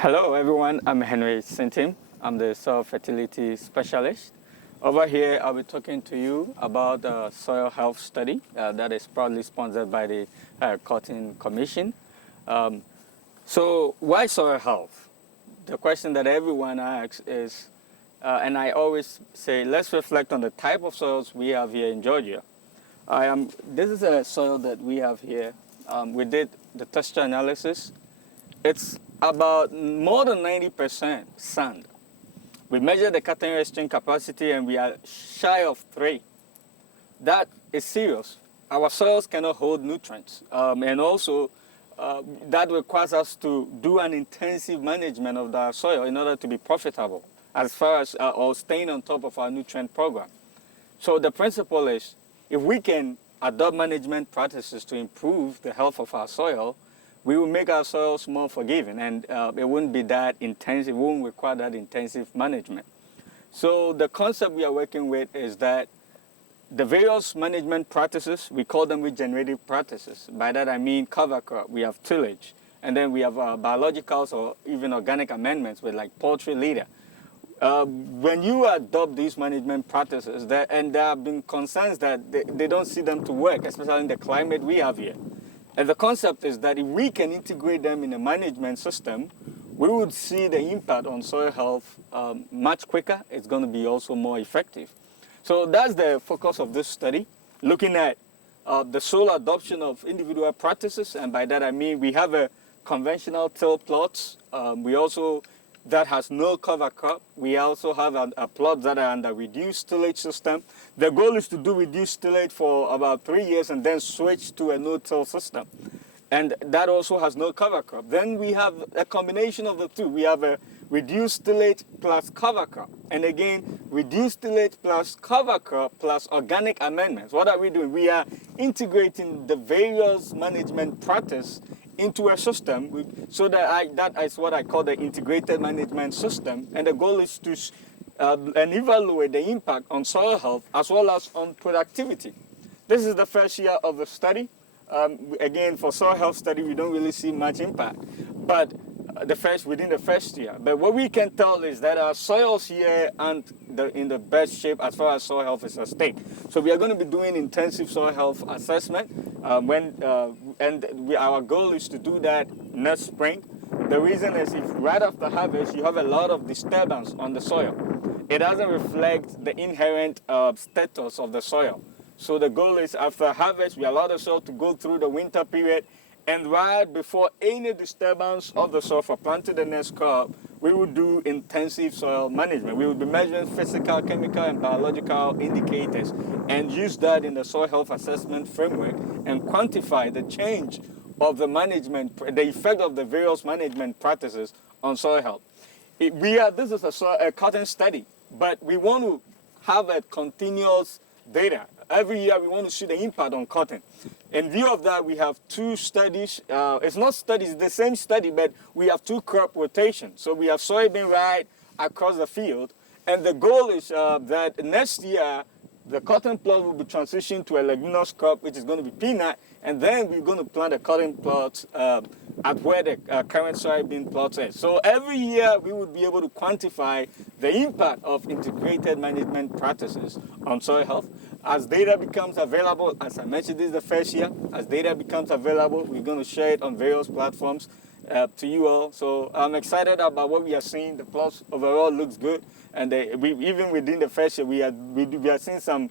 Hello everyone, I'm Henry Sintim. I'm the soil fertility specialist. Over here, I'll be talking to you about the soil health study that is proudly sponsored by the Cotton Commission. So why soil health? The question that everyone asks is, and I always say, let's reflect on the type of soils we have here in Georgia. This is a soil that we have here. We did the texture analysis. It's about more than 90% sand. We measured the cation restraint capacity and we are shy of 3. That is serious. Our soils cannot hold nutrients. And also, that requires us to do an intensive management of the soil in order to be profitable as far as or staying on top of our nutrient program. So the principle is, if we can adopt management practices to improve the health of our soil, we will make our soils more forgiving, and it wouldn't be that intensive, it won't require that intensive management. So the concept we are working with is that the various management practices, we call them regenerative practices. By that I mean cover crop, we have tillage, and then we have biologicals or even organic amendments with like poultry litter. When you adopt these management practices, and there have been concerns that they don't see them to work, especially in the climate we have here. And the concept is that if we can integrate them in a management system, we would see the impact on soil health much quicker. It's going to be also more effective. So that's the focus of this study, looking at the sole adoption of individual practices. And by that I mean we have a conventional till plots. That has no cover crop. We also have a plot that are under reduced tillage system. The goal is to do reduced tillage for about 3 years and then switch to a no-till system. And that also has no cover crop. Then we have a combination of the two. We have a reduced tillage plus cover crop. And again, reduced tillage plus cover crop plus organic amendments. What are we doing? We are integrating the various management practice into a system, so that is what I call the integrated management system, and the goal is to and evaluate the impact on soil health as well as on productivity. This is the first year of the study. Again, for soil health study, we don't really see much impact, but within the first year. But what we can tell is that our soils here aren't in the best shape as far as soil health is at stake. So we are going to be doing intensive soil health assessment, our goal is to do that next spring. The reason is if right after harvest you have a lot of disturbance on the soil, it doesn't reflect the inherent status of the soil. So the goal is after harvest we allow the soil to go through the winter period, and right before any disturbance of the soil for planting the next crop, we will do intensive soil management. We will be measuring physical, chemical, and biological indicators and use that in the soil health assessment framework and quantify the change of the management, the effect of the various management practices on soil health. This is a cotton study, but we want to have a continuous data. Every year we want to see the impact on cotton. In view of that, we have 2 studies. It's not studies, it's the same study, but we have 2 crop rotations. So we have soybean right across the field, and the goal is that next year the cotton plot will be transitioned to a leguminous crop, which is going to be peanut, and then we're going to plant the cotton plots at where the current soybean plots is. So every year we would be able to quantify the impact of integrated management practices on soil health. As data becomes available, as I mentioned, this is the first year. As data becomes available, we're going to share it on various platforms to you all. So I'm excited about what we are seeing. The plots overall looks good, and even within the first year, we are seeing some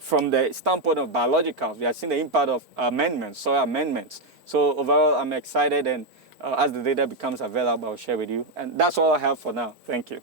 from the standpoint of biologicals. We are seeing the impact of amendments, soil amendments. So overall, I'm excited, and as the data becomes available, I'll share with you. And that's all I have for now. Thank you.